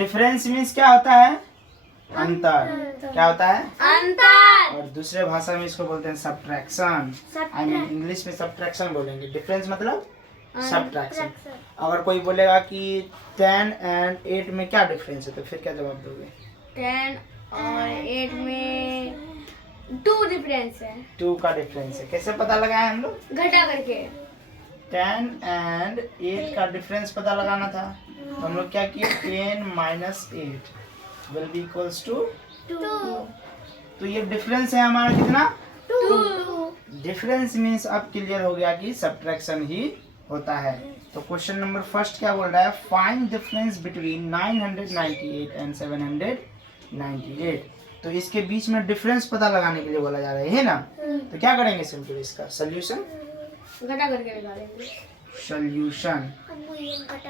Difference means क्या होता है? अंतर। क्या होता है? अंतर। और दूसरे भाषा में इसको बोलते हैं सब्ट्रैक्शन। आई मीन इंग्लिश में सब्ट्रैक्शन बोलेंगे। डिफरेंस मतलब सब्ट्रैक्शन। अगर कोई बोलेगा कि 10 एंड 8 में क्या डिफरेंस है, तो फिर क्या जवाब दोगे? 10 और 8 में 2 डिफरेंस है। 2 का डिफरेंस है। कैसे पता लगाए हम लोग? घटा करके। 10 एंड 8 का डिफरेंस पता लगाना था, तो हम लोग क्या किए? 10 minus 8 will be equals to 2। तो ये डिफरेंस है हमारा कितना? 2। डिफरेंस मीन्स अब क्लियर हो गया कि सब्ट्रैक्शन ही होता है। तो क्वेश्चन नंबर फर्स्ट क्या बोल रहा है? Find difference between 998 and 798। तो इसके बीच में डिफरेंस पता लगाने के लिए बोला जा रहा है ना? तो क्या करेंगे सिंपल इसका सोल्यूशन? घटा करके निकालेंगे। सोल्यूशन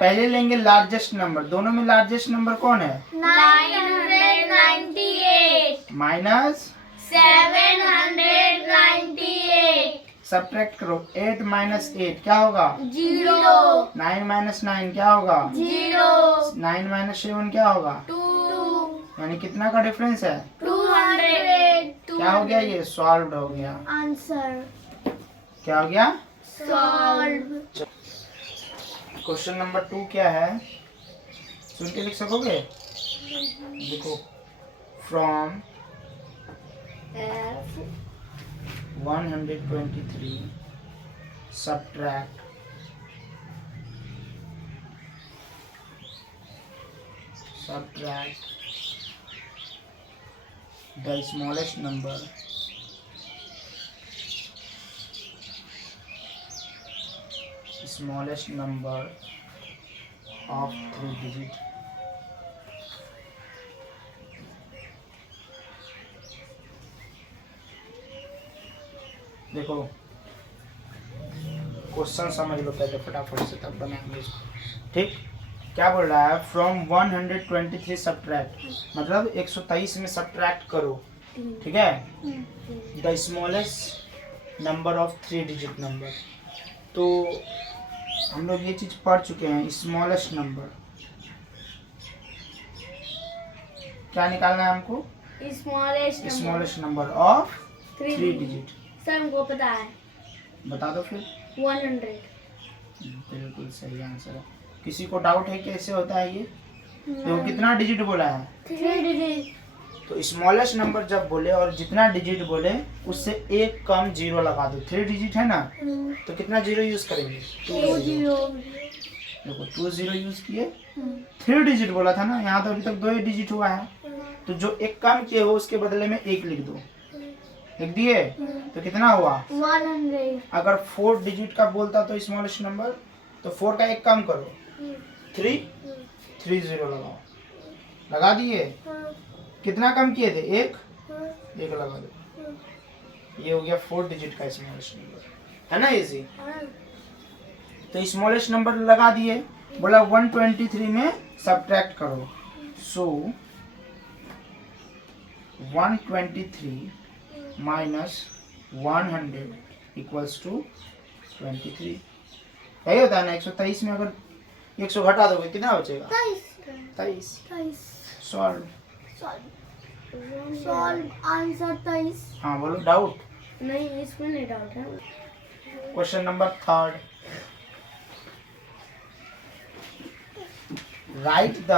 पहले लेंगे लार्जेस्ट नंबर। दोनों में लार्जेस्ट नंबर कौन है? 998 माइनस 798। सब्ट्रैक्ट करो। 8 माइनस 8 क्या होगा? 0। 9 माइनस 9 क्या होगा? 0। 9 माइनस 7 क्या होगा? 2। यानी कितना का डिफरेंस है? 200। क्या हो गया? ये सॉल्व हो गया। आंसर क्या हो गया? सॉल्व। क्वेश्चन नंबर 2 क्या है? सुन के लिख सकोगे? देखो, from 123 subtract the smallest number of 3 digit. देखो क्वेश्चन समझ लो पहले फटाफट से, तब बनाएंगे इसको। ठीक, क्या बोल रहा है? फ्रॉम 123 सब्ट्रैक्ट, मतलब 123 में सब्ट्रैक्ट करो। ठीक है, the smallest number of 3 digit number. तो हम लोग ये चीज पढ़ चुके हैं। स्मॉलेस्ट नंबर क्या निकालना है हमको? Smallest number of 3 digit. Sir हमको पता है। बता दो फिर। 100। बिल्कुल सही आंसर है। किसी को डाउट है कैसे होता है ये? तो कितना डिजिट बोला है? 3 डिजिट। तो स्मॉलेस्ट नंबर जब बोले और जितना डिजिट बोले उससे एक कम जीरो लगा दो। 3 डिजिट है ना, तो कितना जीरो यूज करेंगे? 2 जीरो। देखो 2 जीरो यूज किए। 3 डिजिट बोला था ना, यहाँ तो अभी तक 2 ही डिजिट हुआ है। तो जो एक कम किए हो उसके बदले में 1 लिख दो। लिख दिए? तो कितना हुआ? 100। अगर 4 डिजिट का बोलता तो स्मॉलेस्ट नंबर, तो 4 का एक कम करो। 3 जीरो लगाओ। लगा दिए? कितना कम किए थे? एक लगा दो। ये हो गया 4 डिजिट का स्मॉलेस्ट नंबर, है ना? इजी। तो स्मॉलेस्ट नंबर लगा दिए। बोला 123 में सब्ट्रैक्ट करो। सो 123 माइनस 100 इक्वल्स टू 23। यही होता है ना? 123 में अगर 100 घटा दोगे कितना बचेगा? 23। Solve answer 23। हाँ बोलो। डाउट? नहीं, इसमें नहीं डाउट है। Question number 3 right the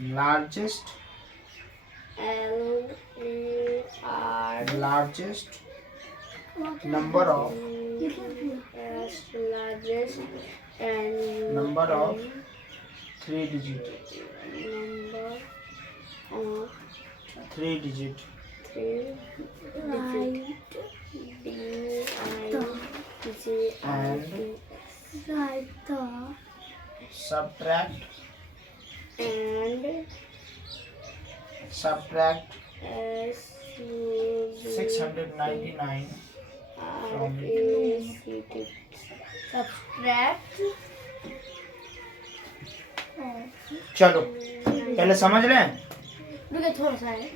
largest number of 3 digit 3 digit and subtract 699 from it. चलो पहले समझ लें। थोड़ा सा है।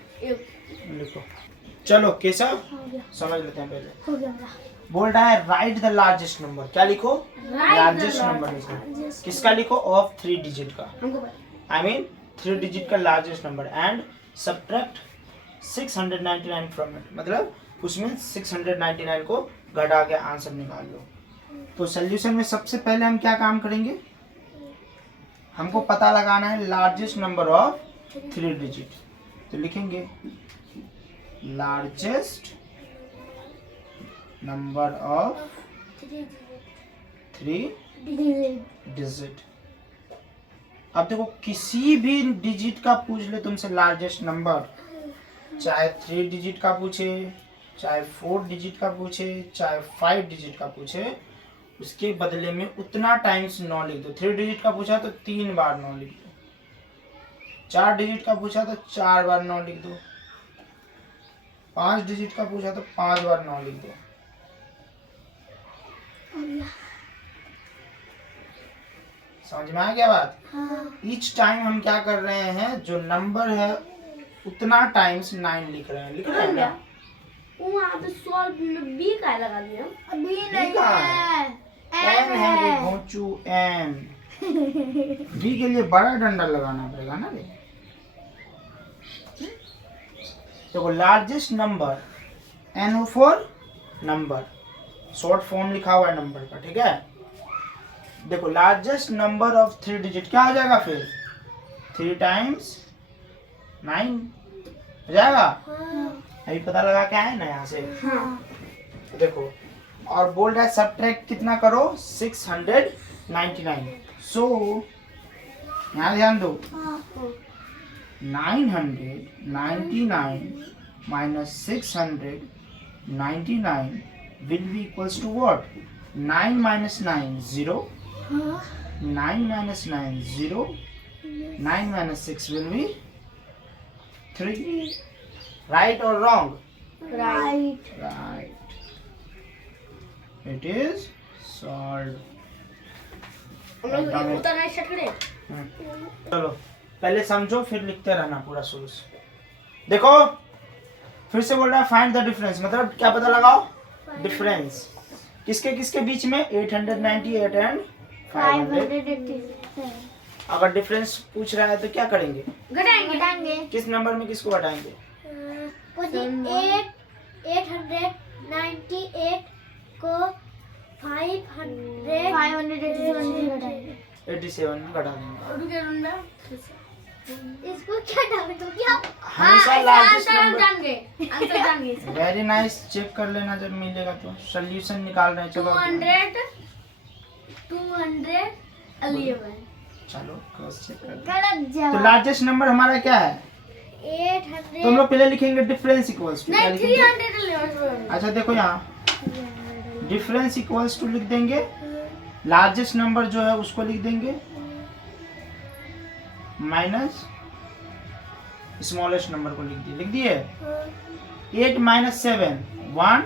लिखो। चलो कैसा समझ लेते हैं पहले। हो गया। बोल रहा है राइट द लार्जेस्ट नंबर, क्या लिखो? लार्जेस्ट नंबर लिखो। किसका लिखो? ऑफ 3 डिजिट का, हमको पता। आई मीन 3 डिजिट का largest number, and subtract 699 from it, मतलब उसमें 699 को घटा के आंसर निकाल लो। तो सोल्यूशन में सबसे पहले हम क्या काम करेंगे? हमको पता लगाना है लार्जेस्ट नंबर ऑफ 3 डिजिट। तो लिखेंगे लार्जेस्ट नंबर ऑफ 3 डिजिट। अब देखो किसी भी डिजिट का पूछ ले तुमसे लार्जेस्ट नंबर, चाहे 3 डिजिट का पूछे, चाहे 4 डिजिट का पूछे, चाहे 5 डिजिट का पूछे, उसके बदले में उतना टाइम्स 9 लिख दो। 3 डिजिट का पूछा तो 3 बार 9 लिख दो, 4 डिजिट का पूछा तो 4 बार 9 लिख दो, 5 डिजिट का पूछा तो 5 बार 9 लिख दो। समझ में आ गया बात? ईच टाइम हम क्या कर रहे हैं, जो नंबर है उतना टाइम्स 9 लिख रहे हैं। लिख रहे हैं क्या? वहाँ पे सॉल्व में बी का लगा दिया। अभी नहीं कहाँ है, एन है रे भोंचू, एन। बी के लिए बड़ा डंडा लगाना पड़ेगा ना रे। देखो largest number N for number, short form लिखा हुआ है नंबर का, ठीक है। देखो लार्जेस्ट नंबर ऑफ 3 डिजिट क्या हो जाएगा फिर? 3 टाइम्स 9 हो जाएगा। अभी पता लगा क्या है ना यहाँ से। देखो और बोल रहा है सब्ट्रैक्ट कितना करो? 699। सो यहाँ ध्यान दो, 999 minus 699 will be equals to what? 9 minus 9 0, 9 minus 9 0, 9 minus 6 will be 3. Right or wrong? Right. Right. It is solved. हम लोग ये उतारना स्टार्ट करें। चलो पहले समझो फिर लिखते रहना पूरा शुरू से। देखो फिर से बोल रहा है फाइंड द डिफरेंस, मतलब क्या पता लगाओ? डिफरेंस किसके किसके बीच में? 898 एंड 500। अगर डिफरेंस पूछ रहा है तो क्या करेंगे? घटाएंगे। किस नंबर में किसको घटाएंगे? 898 को 87 में घटा देंगे। इसको क्या डालें तो क्या? हमेशा लार्जेस्ट नंबर। आंसर जान गए। वेरी नाइस, चेक कर लेना जब मिलेगा तो। सोल्यूशन निकाल रहे हैं, चलो 211। चलो क्रॉस चेक कर। गलत तो जवाब। लार्जेस्ट नंबर हमारा क्या है? 800। तो हम लोग पहले लिखेंगे डिफरेंस इक्वल्स टू। नहीं 300। अच्छा देखो यहाँ डिफरेंस इक्वल्स टू लिख देंगे, लार्जेस्ट नंबर जो है उसको लिख देंगे माइनस स्मॉलेस्ट नंबर को लिख दिए। 8 minus 7 1,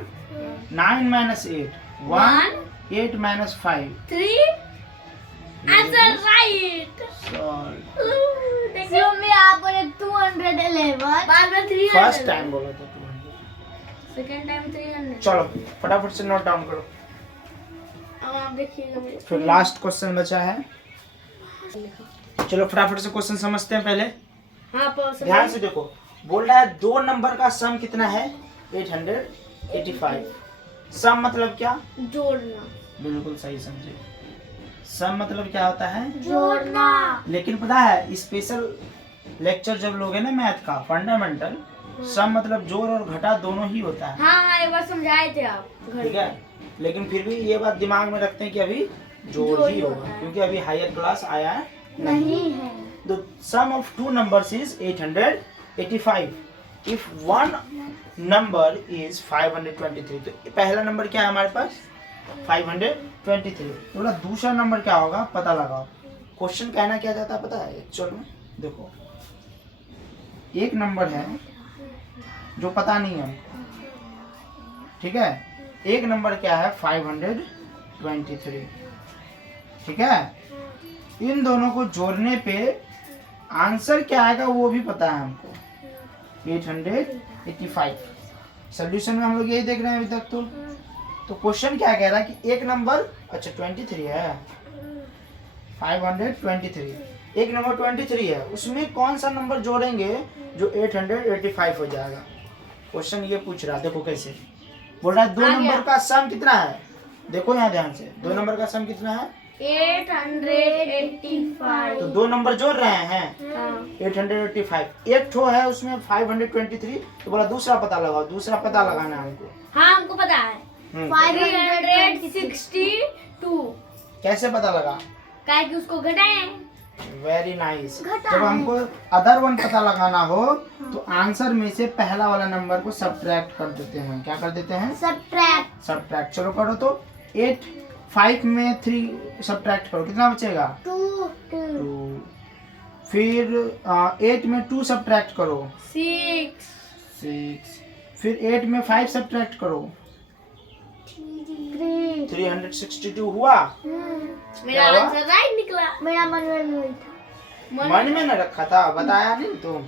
9 minus 8 1, 8 minus 5 3। Answer right. Solve. देखिए मैं आपने 211 बाद में 300। फर्स्ट टाइम बोला था 200, सेकंड टाइम 300। चलो फटाफट से नोट डाउन करो। अब आप देखिएगा। फिर लास्ट क्वेश्चन बचा है, चलो फटाफट से क्वेश्चन समझते हैं पहले। हाँ ध्यान से देखो, बोल रहा है दो नंबर का सम कितना है? 885। सम मतलब क्या? जोड़ना। बिल्कुल सही समझे। सम मतलब क्या होता है? जोड़ना। लेकिन पता है स्पेशल लेक्चर जब लोगे ना मैथ का फंडामेंटल, सम मतलब जोड़ और घटा दोनों ही होता है। हाँ एक बार समझाए थे आप घर ठीक है, लेकिन फिर भी ये बात दिमाग में रखते हैं कि अभी जोड़ ही होगा, क्योंकि अभी हायर क्लास आया नहीं है। The sum of two numbers is 885. If one number is 523, तो पहला नंबर क्या है हमारे पास? 523। बोला दूसरा नंबर क्या होगा पता लगाओ। क्वेश्चन कहना क्या चाहता है पता है एक्चुअल में? देखो एक नंबर है जो पता नहीं है हमको, ठीक है। एक नंबर क्या है? 523, ठीक है। इन दोनों को जोड़ने पे आंसर क्या आएगा वो भी पता है हमको, 885। सोल्यूशन में हम लोग यही देख रहे हैं अभी तक। तो तो क्वेश्चन क्या कह रहा है कि एक नंबर, अच्छा 23 है, 523, एक नंबर 23 है, उसमें कौन सा नंबर जोड़ेंगे जो 885 हो जाएगा। क्वेश्चन ये पूछ रहा है, देखो कैसे बोल रहा है। दो नंबर का सम कितना है, देखो यहाँ ध्यान से, दो नंबर का सम कितना है 885। तो दो नंबर जोड़ रहे हैं 885, एक ठो है उसमें 523, तो बोला दूसरा पता लगाओ, दूसरा पता लगाना है हमको। हाँ हमको पता है 562। कैसे पता लगा, काय कि उसको घटाएं। Very nice. जब हमको अदर वन पता लगाना हो तो आंसर में से पहला वाला नंबर को सब्ट्रैक्ट कर देते हैं। क्या कर देते हैं, सब्ट्रैक्ट। चलो करो तो 8, 5 में 3 सब्ट्रैक्ट करो, कितना बचेगा 2। फिर 8 में 2 सब्ट्रैक्ट करो 6। फिर 8 में 5 सब्ट्रैक्ट करो 362 हुआ। मेरा आंसर राइट निकला। मेरा मन में नहीं था, मन में न रखा था, बताया नहीं तुम।